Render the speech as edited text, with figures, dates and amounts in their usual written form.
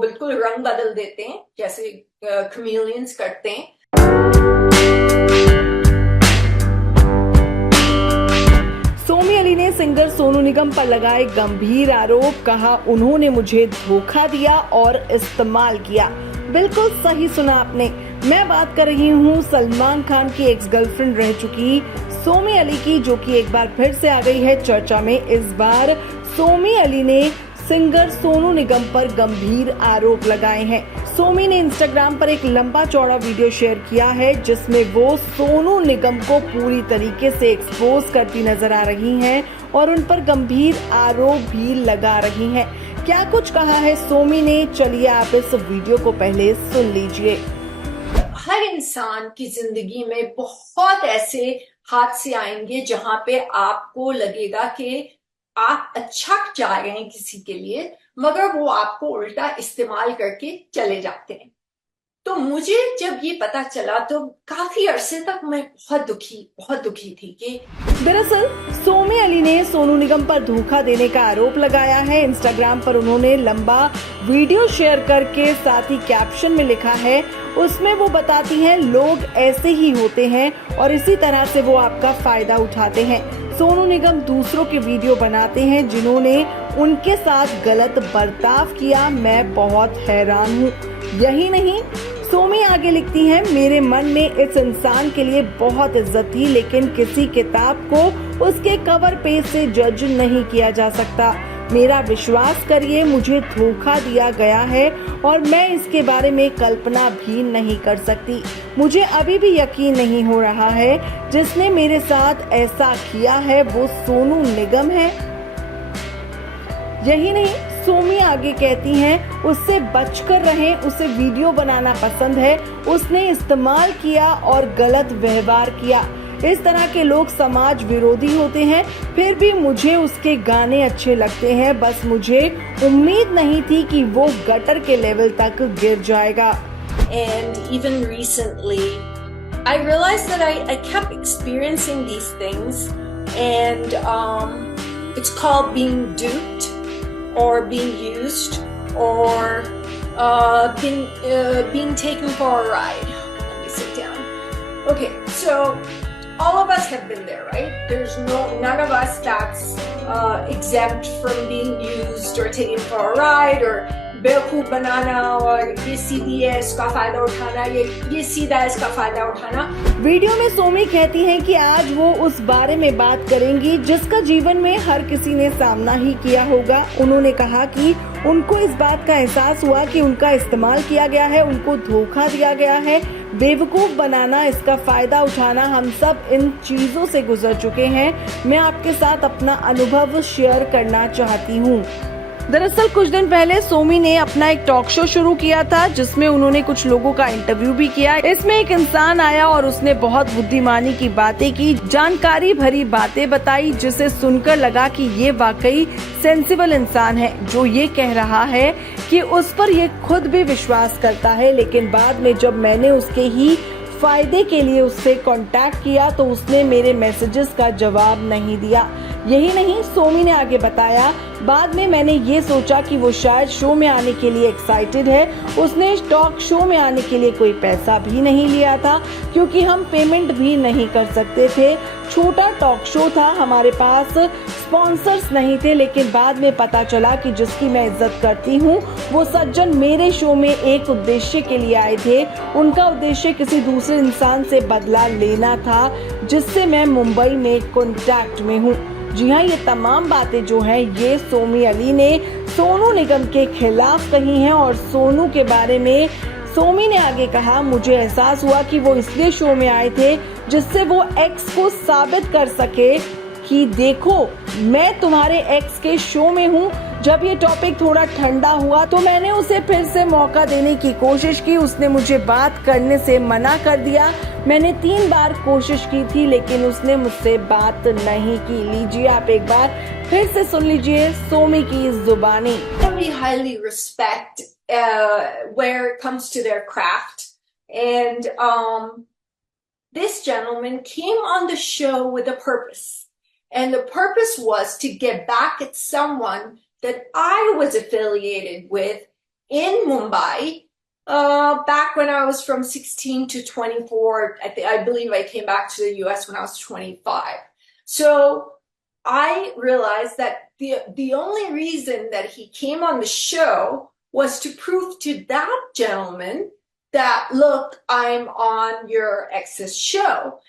बिल्कुल रंग बदल देते हैं जैसे कमेलियंस करते हैं। सोमी अली ने सिंगर सोनू निगम पर लगाए गंभीर आरोप, कहा उन्होंने मुझे धोखा दिया और इस्तेमाल किया। बिल्कुल सही सुना आपने, मैं बात कर रही हूँ सलमान खान की एक्स गर्लफ्रेंड रह चुकी सोमी अली की, जो कि एक बार फिर से आ गई है चर्चा में। इस बार सोमी अली ने सिंगर सोनू निगम पर गंभीर आरोप लगाए हैं। सोमी ने इंस्टाग्राम पर एक लंबा चौड़ा वीडियो शेयर किया है जिसमें वो सोनू निगम को पूरी तरीके से एक्सपोज करती नजर आ रही हैं और उन पर गंभीर आरोप भी लगा रही हैं। क्या कुछ कहा है सोमी ने, चलिए आप इस वीडियो को पहले सुन लीजिए। हर इंसान की जिंदगी में बहुत ऐसे हादसे आएंगे जहां पे आपको लगेगा कि आप अच्छा चाह रहे हैं किसी के लिए, मगर वो आपको उल्टा इस्तेमाल करके चले जाते हैं। तो मुझे जब ये पता चला तो काफी अरसे तक मैं बहुत दुखी थी कि दरअसल सोमी अली ने सोनू निगम पर धोखा देने का आरोप लगाया है। इंस्टाग्राम पर उन्होंने लंबा वीडियो शेयर करके साथ ही कैप्शन में लिखा है, उसमें वो बताती हैं लोग ऐसे ही होते हैं और इसी तरह से वो आपका फायदा उठाते हैं। सोनू निगम दूसरों के वीडियो बनाते हैं जिन्होंने उनके साथ गलत बर्ताव किया, मैं बहुत हैरान हूँ। यही नहीं, सोमी आगे लिखती हैं, मेरे मन में इस इंसान के लिए बहुत इज्जत थी, लेकिन किसी किताब को उसके कवर पेज से जज नहीं किया जा सकता। मेरा विश्वास करिए, मुझे धोखा दिया गया है और मैं इसके बारे में कल्पना भी नहीं कर सकती। मुझे अभी भी यकीन नहीं हो रहा है जिसने मेरे साथ ऐसा किया है वो सोनू निगम है। यही नहीं, सोमी आगे कहती हैं, उससे बचकर रहें, उसे वीडियो बनाना पसंद है, उसने इस्तेमाल किया और गलत व्यवहार किया। इस तरह के लोग समाज विरोधी होते हैं, फिर भी मुझे उसके गाने अच्छे लगते हैं, बस मुझे उम्मीद नहीं थी कि वो गटर के लेवल तक गिर जाएगा। And even recently, I realized that I kept experiencing these things, and it's called being duped or being used or being taken for a ride. Let me sit down. Okay, so all of us have been there, right? There's none of us that's exempt from being used or taken for a ride or बेवकूफ बनाना और ये सीधी है इसका फायदा उठाना, ये सीधा है इसका फायदा उठाना। वीडियो में सोमी कहती हैं कि आज वो उस बारे में बात करेंगी जिसका जीवन में हर किसी ने सामना ही किया होगा। उन्होंने कहा कि उनको इस बात का एहसास हुआ कि उनका इस्तेमाल किया गया है, उनको धोखा दिया गया है, बेवकूफ बनाना, इसका फायदा उठाना, हम सब इन चीजों से गुजर चुके हैं। मैं आपके साथ अपना अनुभव शेयर करना चाहती हूँ। दरअसल कुछ दिन पहले सोमी ने अपना एक टॉक शो शुरू किया था जिसमें उन्होंने कुछ लोगों का इंटरव्यू भी किया। इसमें एक इंसान आया और उसने बहुत बुद्धिमानी की बातें की, जानकारी भरी बातें बताई, जिसे सुनकर लगा कि ये वाकई सेंसिबल इंसान है जो ये कह रहा है कि उस पर ये खुद भी विश्वास करता है। लेकिन बाद में जब मैंने उसके ही फायदे के लिए उससे कांटेक्ट किया तो उसने मेरे मैसेजेस का जवाब नहीं दिया। यही नहीं, सोमी ने आगे बताया, बाद में मैंने ये सोचा कि वो शायद शो में आने के लिए एक्साइटेड है। उसने टॉक शो में आने के लिए कोई पैसा भी नहीं लिया था क्योंकि हम पेमेंट भी नहीं कर सकते थे। छोटा टॉक शो था, हमारे पास स्पॉन्सर्स नहीं थे। लेकिन बाद में पता चला कि जिसकी मैं इज्जत करती हूँ वो सज्जन मेरे शो में एक उद्देश्य के लिए आए थे। उनका उद्देश्य किसी दूसरे इंसान से बदला लेना था जिससे मैं मुंबई में कॉन्टैक्ट में हूँ। जी हाँ, ये तमाम बातें जो हैं ये सोमी अली ने सोनू निगम के खिलाफ कही हैं और सोनू के बारे में सोमी ने आगे कहा, मुझे एहसास हुआ कि वो इसलिए शो में आए थे जिससे वो एक्स को साबित कर सके कि देखो मैं तुम्हारे एक्स के शो में हूँ। जब ये टॉपिक थोड़ा ठंडा हुआ तो मैंने उसे फिर से मौका देने की कोशिश की, उसने मुझे बात करने से मना कर दिया। मैंने 3 बार कोशिश की थी लेकिन उसने मुझसे बात नहीं की। लीजिए आप एक बार फिर से सुन लीजिए सोमी की जुबानी। We highly respect where it comes to their craft, and this gentleman came on the show with a purpose, and the purpose was to get back at someone that I was affiliated with in Mumbai. Back when I was from 16 to 24, I believe I came back to the US when I was 25. So I realized that the only reason that he came on the show was to prove to that gentleman that, look, I'm on your ex's show.